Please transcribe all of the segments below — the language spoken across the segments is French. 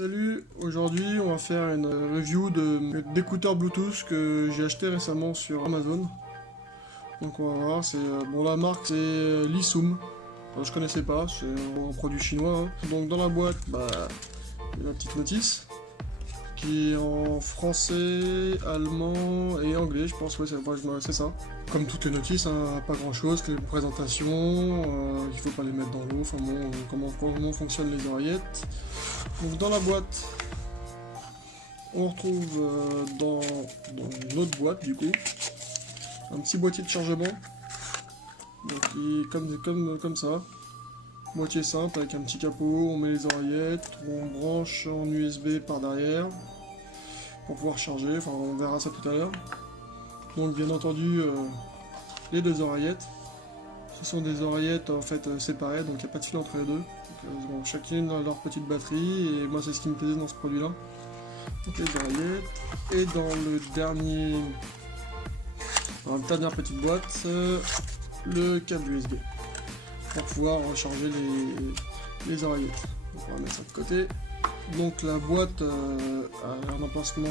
Salut, aujourd'hui on va faire une review d'écouteurs Bluetooth que j'ai acheté récemment sur Amazon. Donc on va voir, bon, la marque c'est Lisum. Enfin, je connaissais pas, c'est un produit chinois, hein. Donc dans la boîte, il y a la petite notice qui est en français, allemand et anglais, je pense. Ouais, c'est ça. Comme toutes les notices, hein, pas grand chose, que les présentations, il faut pas les mettre dans l'eau, enfin bon, comment fonctionnent les oreillettes. Donc dans la boîte, on retrouve dans une autre boîte du coup, un petit boîtier de chargement, donc il est comme ça, boîtier simple avec un petit capot, on met les oreillettes, on branche en USB par derrière, pour pouvoir charger, enfin on verra ça tout à l'heure. Donc bien entendu, les deux oreillettes, ce sont des oreillettes en fait séparées, donc il n'y a pas de fil entre les deux. Donc, bon, chacune a leur petite batterie, et moi c'est ce qui me plaisait dans ce produit là. Donc les oreillettes, et dans la dernière petite boîte, le câble USB pour pouvoir recharger les oreillettes. Donc on va mettre ça de côté. Donc la boîte a un emplacement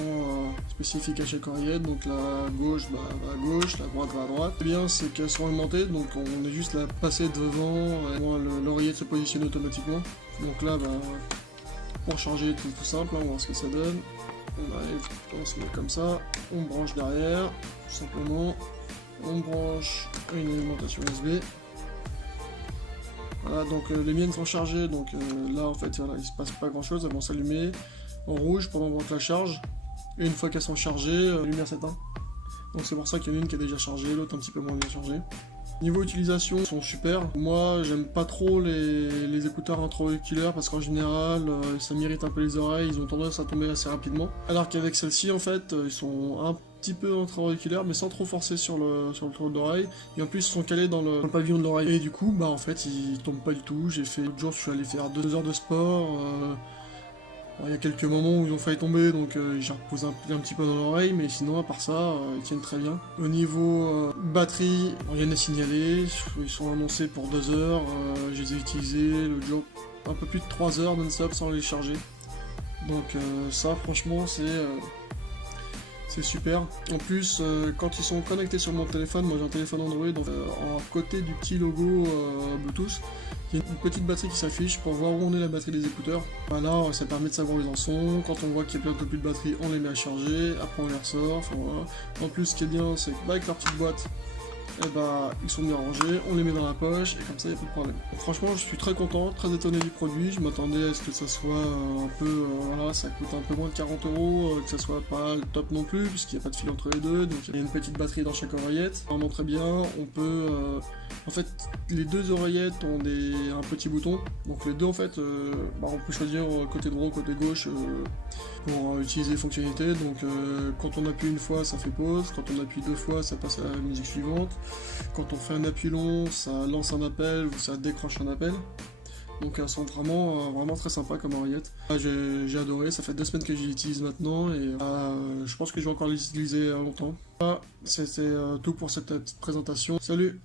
spécifique à chaque oreillette, donc la gauche va à gauche, la droite va à droite. Ce qui est bien, c'est qu'elles sont augmentées, donc on est juste là passer devant et l'oreillette se positionne automatiquement. Donc là, pour charger, tout simple, on va voir ce que ça donne. On arrive, on se met comme ça, on branche derrière, tout simplement. On branche une alimentation USB. Voilà, donc les miennes sont chargées, donc là en fait voilà, il se passe pas grand chose, elles vont s'allumer en rouge pendant que la charge, et une fois qu'elles sont chargées, la lumière s'éteint. Donc c'est pour ça qu'il y en a une qui est déjà chargée, l'autre un petit peu moins bien chargée. Niveau utilisation, ils sont super. Moi j'aime pas trop les écouteurs intra-auriculaires parce qu'en général ça m'irrite un peu les oreilles, ils ont tendance à tomber assez rapidement. Alors qu'avec celle-ci en fait, ils sont un petit peu intra-auriculaires mais sans trop forcer sur le tour d'oreille, et en plus ils sont calés dans le pavillon de l'oreille, et du coup en fait ils tombent pas du tout. J'ai fait l'autre jour, je suis allé faire 2 heures de sport, il y a quelques moments où ils ont failli tomber, donc j'ai reposé un petit peu dans l'oreille, mais sinon à part ça, ils tiennent très bien. Au niveau batterie, rien n'est signalé, ils sont annoncés pour 2 heures, je les ai utilisés l'autre jour un peu plus de 3 heures non-stop sans les charger. Donc ça franchement c'est super. En plus, quand ils sont connectés sur mon téléphone, moi j'ai un téléphone Android, donc à côté du petit logo Bluetooth, il y a une petite batterie qui s'affiche pour voir où on est la batterie des écouteurs. Voilà, ça permet de savoir où ils en sont. Quand on voit qu'il y a bientôt plus de batterie, on les met à charger, après on les ressort, enfin voilà. En plus, ce qui est bien, c'est qu'avec leur petite boîte, ils sont bien rangés, on les met dans la poche, et comme ça, il n'y a pas de problème. Donc, franchement, je suis très content, très étonné du produit. Je m'attendais à ce que ça soit un peu, voilà, ça coûte un peu moins de 40 €, que ça soit pas le top non plus, puisqu'il n'y a pas de fil entre les deux, donc il y a une petite batterie dans chaque oreillette. Vraiment très bien, on peut... en fait, les deux oreillettes ont un petit bouton, donc les deux, en fait, on peut choisir côté droit ou côté gauche pour utiliser les fonctionnalités. Donc quand on appuie une fois, ça fait pause, quand on appuie 2 fois, ça passe à la musique suivante. Quand on fait un appui long, ça lance un appel ou ça décroche un appel. Donc elles sont vraiment très sympas comme oreillettes. J'ai adoré, ça fait 2 semaines que j'y utilise maintenant, et je pense que je vais encore les utiliser longtemps. Voilà, c'était tout pour cette petite présentation. Salut!